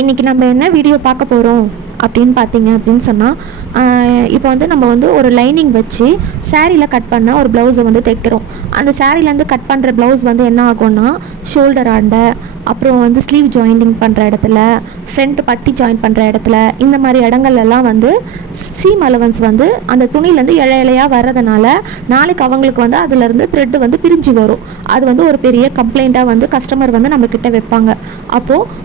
இன்றைக்கி நம்ம என்ன வீடியோ பார்க்க போகிறோம் அப்படின்னு பார்த்தீங்க அப்படின்னு சொன்னால், இப்போ வந்து நம்ம வந்து ஒரு லைனிங் வச்சு சாரியில் கட் பண்ண ஒரு ப்ளவுஸை வந்து தைக்கிறோம். அந்த சாரிலேருந்து கட் பண்ணுற ப்ளவுஸ் வந்து என்ன ஆகும்னா, ஷோல்டர் ஆண்டை, அப்புறம் வந்து ஸ்லீவ் ஜாயிண்டிங் பண்ணுற இடத்துல, ஃப்ரண்ட் பட்டி ஜாயின் பண்ணுற இடத்துல, இந்த மாதிரி இடங்கள்லாம் வந்து சீம் அலவன்ஸ் வந்து அந்த துணியிலேருந்து இழையாக வர்றதுனால நாளைக்கு அவங்களுக்கு வந்து அதுலேருந்து த்ரெட்டு வந்து பிரிஞ்சு வரும். அது வந்து ஒரு பெரிய கம்ப்ளைண்ட்டாக வந்து கஸ்டமர் வந்து நம்மக்கிட்ட வைப்பாங்க. அப்போது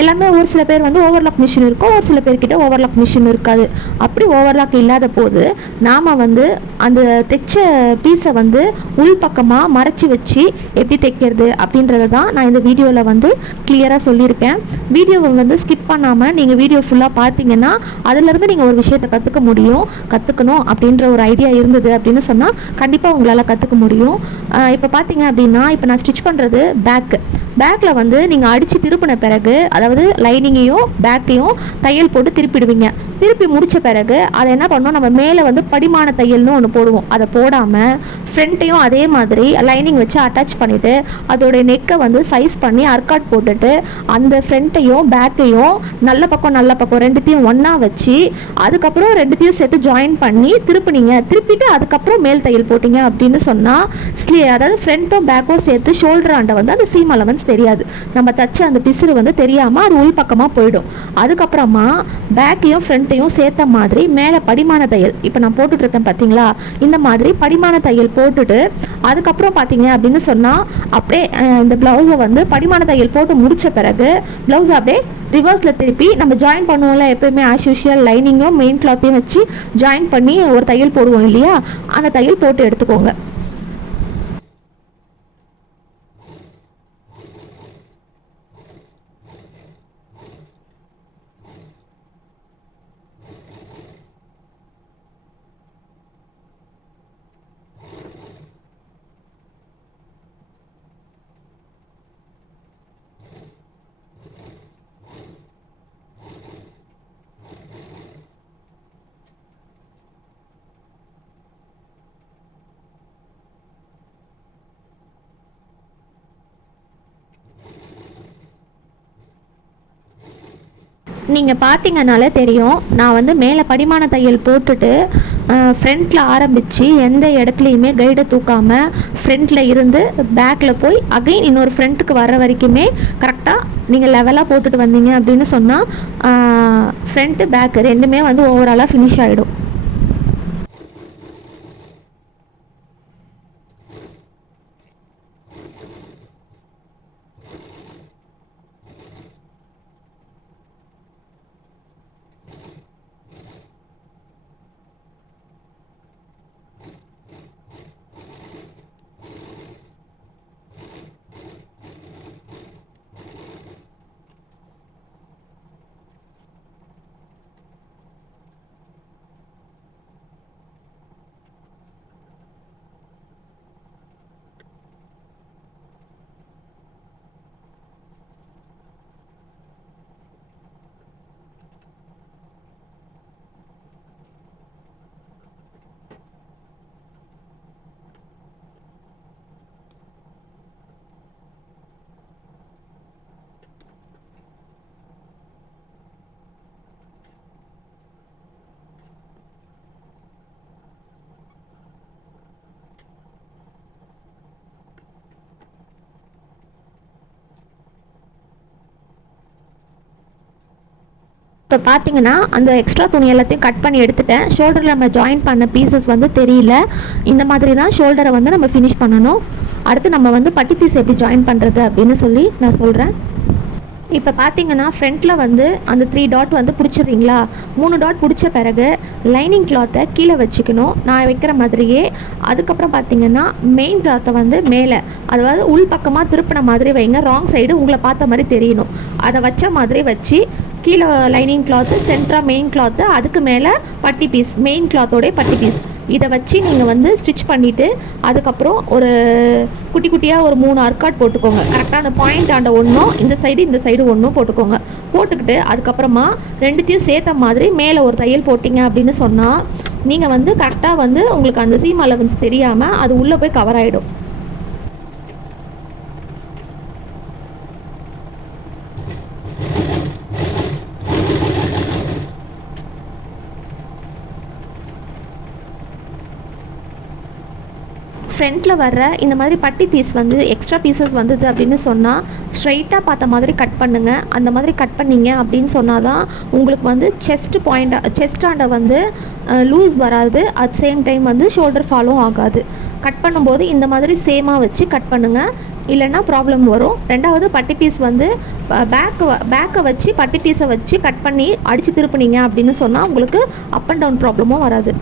எல்லாமே ஒரு சில பேர் வந்து ஓவர்லாக் மிஷின் இருக்கும், ஒரு சில பேர்கிட்ட ஓவர்லாக் மிஷின் இருக்காது. அப்படி ஓவர்லாக் இல்லாத போது நாம் வந்து அந்த தைச்ச பீஸை வந்து உள்பக்கமாக மறைச்சி வச்சு எப்படி தைக்கிறது அப்படின்றத தான் நான் இந்த வீடியோவில் வந்து கிளியராக சொல்லியிருக்கேன். வீடியோவை வந்து ஸ்கிப் பண்ணாமல் நீங்கள் வீடியோ ஃபுல்லாக பார்த்தீங்கன்னா அதிலேருந்து நீங்கள் ஒரு விஷயத்தை கற்றுக்கணும் அப்படின்ற ஒரு ஐடியா இருந்தது அப்படின்னு சொன்னால் கண்டிப்பாக உங்களால் கற்றுக்க முடியும். இப்போ பார்த்தீங்க அப்படின்னா, இப்போ நான் ஸ்டிச் பண்ணுறது பேக்கில் வந்து நீங்கள் அடித்து திருப்பின பிறகு, அதாவது லைனிங்கையும் பேக்கையும் தையல் போட்டு திருப்பி முடித்த பிறகு அதை என்ன பண்ணோம், நம்ம மேலே வந்து படிமான தையல்னு ஒன்று போடுவோம். அதை போடாமல் ஃப்ரண்ட்டையும் அதே மாதிரி லைனிங் வச்சு அட்டாச் பண்ணிவிட்டு அதோடைய நெக்கை வந்து சைஸ் பண்ணி அர்க்காட் போட்டுட்டு அந்த ஃப்ரண்ட்டையும் பேக்கையும் நல்ல பக்கம் ரெண்டுத்தையும் ஒன்றா வச்சு அதுக்கப்புறம் ரெண்டுத்தையும் சேர்த்து ஜாயின் பண்ணி திருப்பிட்டு அதுக்கப்புறம் மேல் தையல் போட்டிங்க அப்படின்னு சொன்னால் அதாவது ஃப்ரண்ட்டும் பேக்கும் சேர்த்து ஷோல்டர் ஆண்டை வந்து அந்த சீம் அலவன்ஸ் தெரியாது. நம்ம தச்ச அந்த பிசுறு வந்து தெரியாமல் அது உள் பக்கமாக போயிடும். அதுக்கப்புறமா பேக்கையும் ஃப்ரண்ட்டையும் சேர்த்த மாதிரி மேலே படிமான தையல், இப்போ நான் போட்டுட்டு இருக்கேன் பார்த்தீங்களா, இந்த மாதிரி படிமான தையல் போட்டுட்டு அதுக்கப்புறம் பார்த்தீங்க அப்படின்னு சொன்னால் அப்படியே இந்த ப்ளவுஸை வந்து படிமான தையல் போட்டு முடித்த பிறகு ப்ளவுஸை அப்படியே ரிவர்ஸில் திருப்பி நம்ம ஜாயின் பண்ணுவோம்ல, எப்போயுமே ஆஸ் யூஷுவல் லைனிங்கும் மெயின் கிளாத்தையும் வச்சு ஜாயின் பண்ணி ஒரு தையல் போடுவோம் இல்லையா, அந்த தையல் போட்டு எடுத்துக்கோங்க. நீங்கள் பார்த்தீங்கனாலே தெரியும், நான் வந்து மேலே படிமான தையல் போட்டுட்டு ஃப்ரண்ட்டில் ஆரம்பித்து எந்த இடத்துலையுமே கைடை தூக்காமல் ஃப்ரண்ட்டில் இருந்து பேக்கில் போய் அகைன் இன்னொரு ஃப்ரண்ட்டுக்கு வர வரைக்குமே கரெக்டாக நீங்கள் லெவலாக போட்டுட்டு வந்தீங்க அப்படின்னு சொன்னால் ஃப்ரண்ட்டு பேக்கு ரெண்டுமே வந்து ஓவராலாக ஃபினிஷ் ஆகிடும். இப்போ பார்த்தீங்கன்னா அந்த எக்ஸ்ட்ரா துணி எல்லாத்தையும் கட் பண்ணி எடுத்துட்டேன். ஷோல்டரில் நம்ம ஜாயின் பண்ண பீசஸ் வந்து தெரியல. இந்த மாதிரி தான் ஷோல்டரை வந்து நம்ம ஃபினிஷ் பண்ணணும். அடுத்து நம்ம வந்து பட்டி பீஸ் எப்படி ஜாயின் பண்ணுறது அப்படின்னு சொல்லி நான் சொல்கிறேன். இப்போ பார்த்தீங்கன்னா ஃப்ரண்ட்டில் வந்து அந்த 3 டாட் வந்து பிடிச்சிடுறீங்களா, 3 டாட் பிடிச்ச பிறகு லைனிங் கிளாத்தை கீழே வச்சுக்கணும் நான் வைக்கிற மாதிரியே. அதுக்கப்புறம் பார்த்தீங்கன்னா மெயின் கிளாத்தை வந்து மேலே, அதாவது உள் பக்கமாக திருப்பின மாதிரி வைங்க, ராங் சைடு உங்களை பார்த்த மாதிரி தெரியணும். அதை வச்ச மாதிரி வச்சு கீழே லைனிங் கிளாத்து, சென்டராக மெயின் கிளாத்து, அதுக்கு மேலே பட்டி பீஸ், மெயின் கிளாத்தோடைய பட்டி பீஸ், இதை வச்சு நீங்கள் வந்து ஸ்டிச் பண்ணிவிட்டு அதுக்கப்புறம் ஒரு குட்டி குட்டியாக ஒரு 3 அர்க்காட் போட்டுக்கோங்க. கரெக்டாக அந்த பாயிண்ட் ஆண்ட ஒன்றும் இந்த சைடு ஒன்றும் போட்டுக்கோங்க. போட்டுக்கிட்டு அதுக்கப்புறமா ரெண்டுத்தையும் சேர்த்த மாதிரி மேலே ஒரு தையல் போட்டிங்க அப்படின்னு சொன்னால் நீங்கள் வந்து கரெக்டாக வந்து உங்களுக்கு அந்த சீம் அலவன்ஸ் தெரியாமல் அது உள்ளே போய் கவர் ஆகிடும். ஃப்ரண்ட்டில் வர்ற இந்த மாதிரி பட்டி பீஸ் வந்து எக்ஸ்ட்ரா பீசஸ் வந்தது அப்படின்னு சொன்னால் ஸ்ட்ரைட்டாக பார்த்த மாதிரி கட் பண்ணுங்கள். அந்த மாதிரி கட் பண்ணிங்க அப்படின்னு சொன்னால் தான் உங்களுக்கு வந்து செஸ்டாண்ட வந்து லூஸ் வராது. அட் சேம் டைம் வந்து ஷோல்டர் ஃபாலும் ஆகாது. கட் பண்ணும்போது இந்த மாதிரி சேமாக வச்சு கட் பண்ணுங்கள், இல்லைன்னா ப்ராப்ளம் வரும். ரெண்டாவது பட்டி பீஸ் வந்து பேக்கை வச்சு பட்டி பீஸை வச்சு கட் பண்ணி அடித்து திருப்பினீங்க அப்படின்னு சொன்னால் உங்களுக்கு அப் அண்ட் டவுன் ப்ராப்ளமும் வராது.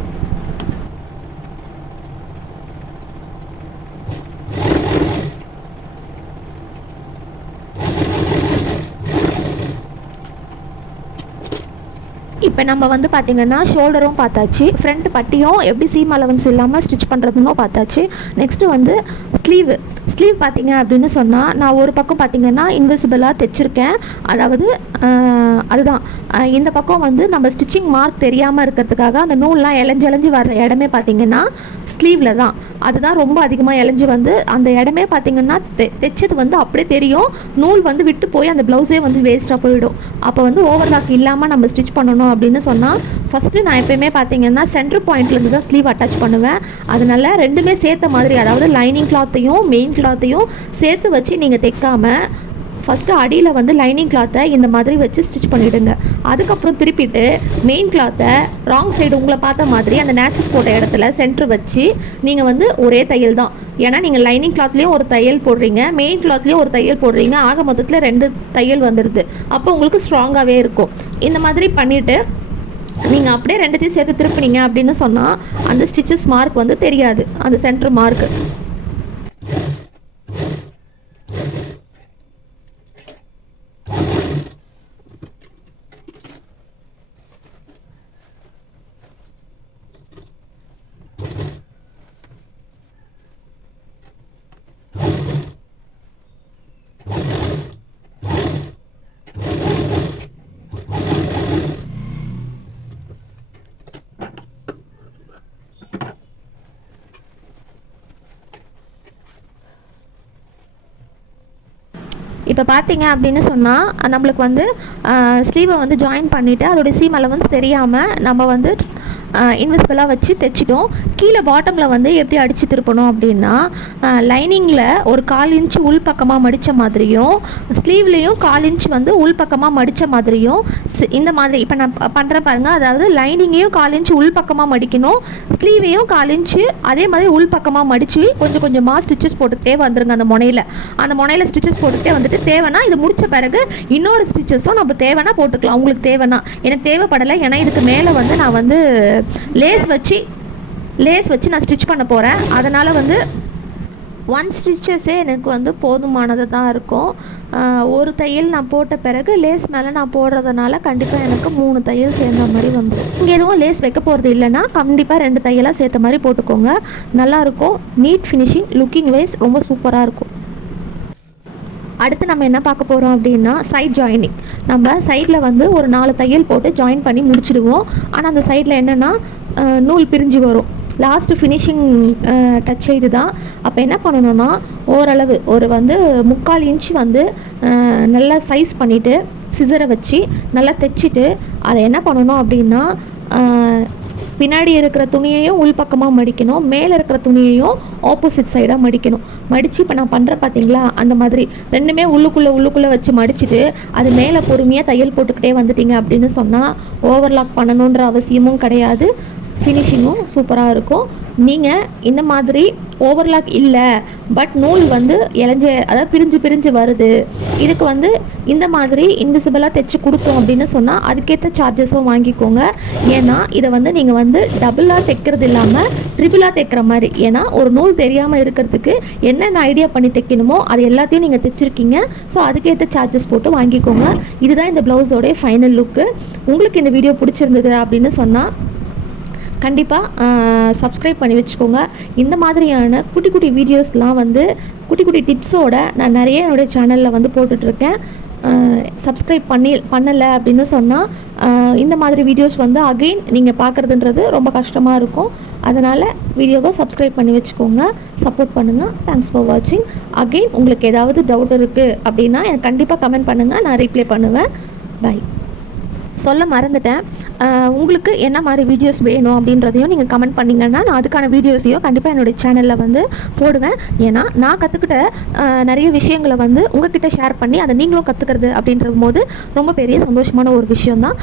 இப்போ நம்ம வந்து பார்த்திங்கன்னா ஷோல்டரும் பார்த்தாச்சு, ஃப்ரண்ட் பட்டியும் எப்படி சீம் அலவன்ஸ் இல்லாமல் ஸ்டிச் பண்ணுறதுன்னு பார்த்தாச்சு. நெக்ஸ்ட்டு வந்து ஸ்லீவ் பார்த்திங்க அப்படின்னு சொன்னால் நான் ஒரு பக்கம் பார்த்திங்கன்னா இன்விசிபிளாக தைச்சிருக்கேன். அதாவது அதுதான் இந்த பக்கம் வந்து நம்ம ஸ்டிச்சிங் மார்க் தெரியாமல் இருக்கிறதுக்காக அந்த நூல்லாம் இளைஞ்சு வர்ற இடமே பார்த்திங்கன்னா ஸ்லீவில் தான். அதுதான் ரொம்ப அதிகமாக இளைஞ்சி வந்து அந்த இடமே பார்த்திங்கன்னா தைச்சது வந்து அப்படியே தெரியும். நூல் வந்து விட்டு போய் அந்த ப்ளவுஸே வந்து வேஸ்ட்டாக போயிடும். அப்போ வந்து ஓவர்லாக் இல்லாமல் நம்ம ஸ்டிச் பண்ணணும் அப்படின்னு சொன்னால் ஃபஸ்ட்டு நான் எப்போயுமே பார்த்திங்கன்னா சென்டர் பாயிண்ட்லேருந்து தான் ஸ்லீவ் அட்டாச் பண்ணுவேன். அதனால் ரெண்டுமே சேர்த்த மாதிரி, அதாவது லைனிங் கிளாத்தையும் மெயின் கிளாத்தையும் சேர்த்து வச்சு நீங்கள் தைக்காமல் ஃபஸ்ட்டு அடியில் வந்து லைனிங் கிளாத்தை இந்த மாதிரி வச்சு ஸ்டிச் பண்ணிவிடுங்க. அதுக்கப்புறம் திருப்பிட்டு மெயின் கிளாத்தை ராங் சைடு உங்களை பார்த்த மாதிரி அந்த நேச்சஸ் போட்ட இடத்துல சென்டர் வச்சு நீங்கள் வந்து ஒரே தையல் தான். ஏன்னா நீங்கள் லைனிங் கிளாத்லேயும் ஒரு தையல் போடுறீங்க, மெயின் கிளாத்லேயும் ஒரு தையல் போடுறீங்க. ஆக மொத்தத்தில் 2 தையல் வந்துடுது. அப்போ உங்களுக்கு ஸ்ட்ராங்காகவே இருக்கும். இந்த மாதிரி பண்ணிவிட்டு நீங்கள் அப்படியே 2த்தையும் சேர்த்து திருப்பினீங்க அப்படின்னு சொன்னால் அந்த ஸ்டிச்சஸ் மார்க் வந்து தெரியாது, அந்த சென்டர் மார்க்கு. இப்போ பார்த்தீங்க அப்படின்னு சொன்னால் நம்மளுக்கு வந்து ஸ்லீவை வந்து ஜாயின் பண்ணிவிட்டு அதோடைய சீம் அலவன்ஸ் தெரியாமல் நம்ம வந்து இன்விசிபிளாக வச்சு தைச்சிட்டோம். கீழே பாட்டமில் வந்து எப்படி அடித்து திருப்பணும் அப்படின்னா லைனிங்கில் ஒரு 1/4 இன்ச் உள் பக்கமாக மடித்த மாதிரியும் ஸ்லீவ்லேயும் 1/4 இன்ச் வந்து உள் பக்கமாக மடித்த மாதிரியும் இந்த மாதிரி இப்போ நான் பண்ணுறேன் பாருங்கள். அதாவது லைனிங்கையும் 1/4 இன்ச் உள் பக்கமாக மடிக்கணும், ஸ்லீவையும் 1/4 இன்ச்சு அதே மாதிரி உள் பக்கமாக மடித்து கொஞ்சம் கொஞ்சமாக ஸ்டிச்சஸ் போட்டுக்கிட்டே வந்துருங்க. அந்த முனையில் ஸ்டிச்சஸ் போட்டுக்கிட்டே வந்துட்டு தேவைன்னா இது முடித்த பிறகு இன்னொரு ஸ்டிச்சஸும் நம்ம தேவைன்னா போட்டுக்கலாம். உங்களுக்கு தேவைன்னா, எனக்கு தேவைப்படலை. ஏன்னா இதுக்கு மேலே வந்து நான் வந்து லேஸ் வச்சு நான் ஸ்டிச் பண்ண போகிறேன். அதனால் வந்து 1 ஸ்டிச்சஸே எனக்கு வந்து போதுமானது தான் இருக்கும். ஒரு தையல் நான் போட்ட பிறகு லேஸ் மேலே நான் போடுறதுனால கண்டிப்பாக எனக்கு 3 தையல் சேர்ந்த மாதிரி வந்துடும். இங்கே எதுவும் லேஸ் வைக்க போகிறது இல்லைன்னா கண்டிப்பாக 2 தையலாக சேர்த்த மாதிரி போட்டுக்கோங்க. நல்லாயிருக்கும். நீட் ஃபினிஷிங், லுக்கிங் வைஸ் ரொம்ப சூப்பராக இருக்கும். அடுத்து நம்ம என்ன பார்க்க போகிறோம் அப்படின்னா சைட் ஜாயினிங். நம்ம சைடில் வந்து ஒரு 4 தையல் போட்டு ஜாயின் பண்ணி முடிச்சிடுவோம். ஆனால் அந்த சைடில் என்னென்னா நூல் பிரிஞ்சு வரும். லாஸ்ட்டு ஃபினிஷிங் டச்சே இது தான். அப்போ என்ன பண்ணணும்னா ஓரளவு ஒரு வந்து 3/4 இன்ச் வந்து நல்லா சைஸ் பண்ணிவிட்டு சிசரை வச்சு நல்லா தைச்சிட்டு அதை என்ன பண்ணணும் அப்படின்னா பின்னாடி இருக்கிற துணியையும் உள்பக்கமாக மடிக்கணும், மேலே இருக்கிற துணியையும் ஆப்போசிட் சைடாக மடிக்கணும். மடித்து இப்போ நான் பண்ணுறேன் பார்த்தீங்களா, அந்த மாதிரி ரெண்டுமே உள்ளுக்குள்ளே வச்சு மடிச்சுட்டு அது மேலே பொறுமையாக தையல் போட்டுக்கிட்டே வந்துட்டீங்க அப்படின்னு சொன்னால் ஓவர்லாக் பண்ணணுன்ற அவசியமும் கிடையாது. ஃபினிஷிங்கும் சூப்பராக இருக்கும். நீங்கள் இந்த மாதிரி ஓவர்லாக் இல்லை பட் நூல் வந்து அதாவது பிரிஞ்சு வருது, இதுக்கு வந்து இந்த மாதிரி இன்விசிபிளாக தைச்சி கொடுத்தோம் அப்படின்னு சொன்னால் அதுக்கேற்ற சார்ஜஸும் வாங்கிக்கோங்க. ஏன்னா இதை வந்து நீங்கள் வந்து டபுளாக தைக்கிறது இல்லாமல் ட்ரிபிளாக தைக்கிற மாதிரி. ஏன்னா ஒரு நூல் தெரியாமல் இருக்கிறதுக்கு என்னென்ன ஐடியா பண்ணி தைக்கணுமோ அது எல்லாத்தையும் நீங்கள் தைச்சிருக்கீங்க. ஸோ அதுக்கேற்ற சார்ஜஸ் போட்டு வாங்கிக்கோங்க. இதுதான் இந்த ப்ளவுஸோடைய ஃபைனல் லுக்கு. உங்களுக்கு இந்த வீடியோ பிடிச்சிருந்தது அப்படின்னு சொன்னால் கண்டிப்பாக சப்ஸ்கிரைப் பண்ணி வச்சுக்கோங்க. இந்த மாதிரியான குட்டி வீடியோஸ்லாம் வந்து குட்டி டிப்ஸோட நான் நிறைய என்னுடைய சேனலில் வந்து போட்டுட்ருக்கேன். சப்ஸ்கிரைப் பண்ணலை அப்படின்னு சொன்னால் இந்த மாதிரி வீடியோஸ் வந்து அகெயின் நீங்கள் பார்க்குறதுன்றது ரொம்ப கஷ்டமாக இருக்கும். அதனால் வீடியோவை சப்ஸ்கிரைப் பண்ணி வச்சுக்கோங்க, சப்போர்ட் பண்ணுங்கள். தேங்க்ஸ் ஃபார் வாட்சிங். அகெயின் உங்களுக்கு ஏதாவது டவுட் இருக்குது அப்படின்னா எனக்கு கண்டிப்பாக கமெண்ட் பண்ணுங்கள், நான் ரிப்ளை பண்ணுவேன். பை. சொல்ல மறந்துட்டேன். உங்களுக்கு என்ன மாதிரி வீடியோஸ் வேணும் அப்படின்றதையும் நீங்கள் கமெண்ட் பண்ணிங்கன்னா நான் அதுக்கான வீடியோஸையும் கண்டிப்பாக என்னுடைய சேனலில் வந்து போடுவேன். ஏன்னா நான் கற்றுக்கிட்ட நிறைய விஷயங்களை வந்து உங்ககிட்ட ஷேர் பண்ணி அதை நீங்களும் கற்றுக்கிறது அப்படின்ற போது ரொம்ப பெரிய சந்தோஷமான ஒரு விஷயம் தான்.